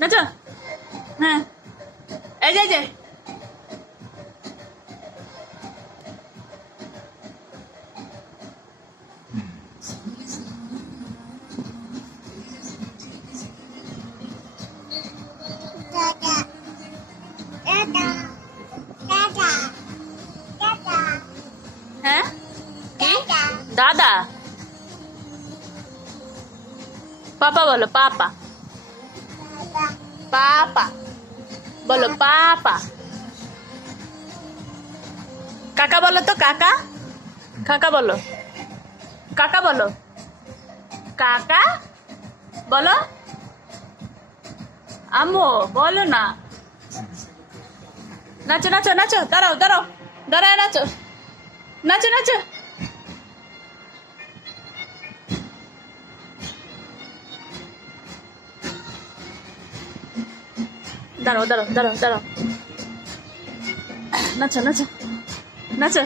নাচো। হ্যাঁ, এই যে এই যে হ্যাঁ কি দাদা পাপা বলো পাপা পাপা বলো পাপা কাকা বলো তো কাকা কাকা বলো কাকা বলো কাকা বলো আম্মু বলো না নাচো নাচো নাচো দাঁড়াও দাঁড়াও দাঁড়ায় নাচো নাচো নাচো দাঁড়াও দাঁড়াও দাঁড়াও দাঁড়াও নাচো নাচো নাচো